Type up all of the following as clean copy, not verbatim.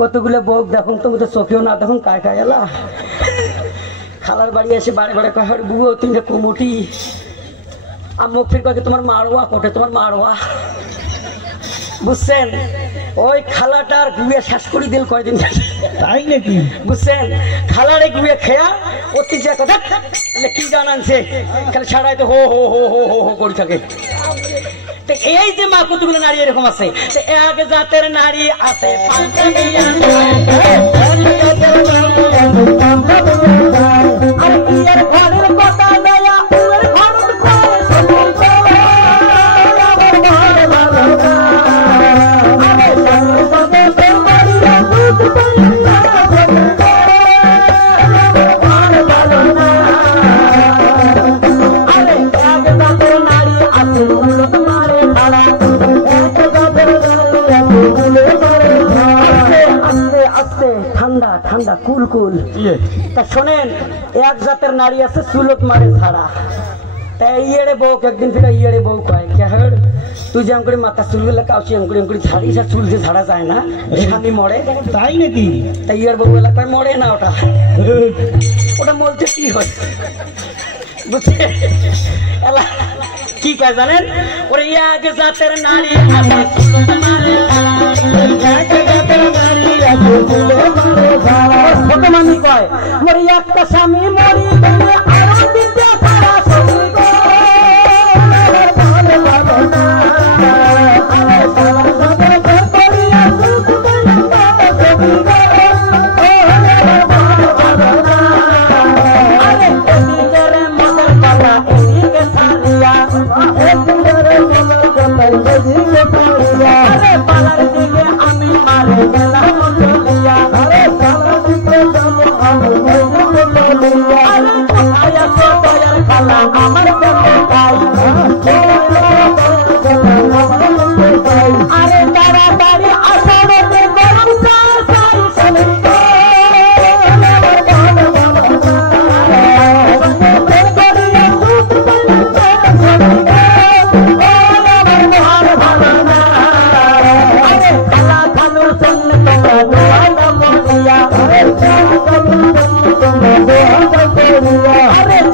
কতগুলো বউ দেখুন, তুমি তো চোখেও না দেখুন কায় কায় এলা। খালার বাড়ি এসে বাড়ি বাড়ি কয় বুবু তিনটে কুমুটি আম্মু ফির কয় তোমার মারোয়া কোটে, তোমার মারোয়া। বুঝছেন, ওই খালাটার গুয়ে শ্বাস করি দিল কয়দিন, তাই নাকি? বুঝছেন, খালারে গুয়ে খেয়া অতি যে কথা কি জানানছে খালি ছাড়াই তো হো হো হো হো হো হো করে থাকে। এই যে মা কতগুলো নারী এরকম আছে, এক জাতের নারী আছে ঘরের কথা ঠান্ডা কুল কুল। তা শোনেন, এক জাতের নারী আছে চুলত মারে ছাড়া। তাই ইয়েরে বউ একদিন ফিরে ইয়েরে বউ কয় কে হর তুই যেমন করে মাথা চুলগুলো কাউছি এম করে ছাড়িস, আর চুল যে ছাড়া যায় না স্বামী মরে, তাই নাকি? তাই ইয়ের বউ এলা কয় মরে না, ওটা ওটা মরতে কি হয় বুঝছে এলা কি কয় জানেন, ওরে এক জাতের নারী আছে চুলত মারে ছোট মানুষ কয় মরি একটা স্বামী মরি গেলে আরো বিদ্যা ছাড়া পালার দিকে আমি মারে গেলাম আরে তাড়াতাড়ি আসলে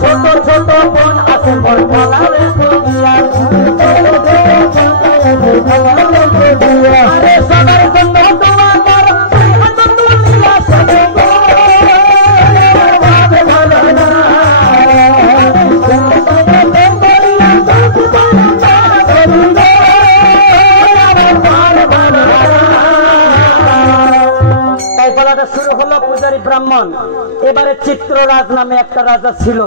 ছোট ছোট বোন আছে আরে সবার জন্য তোমার শুরু হলো পূজারী ব্রাহ্মণ। এবারে চিত্ররাজ নামে একটা রাজা ছিল,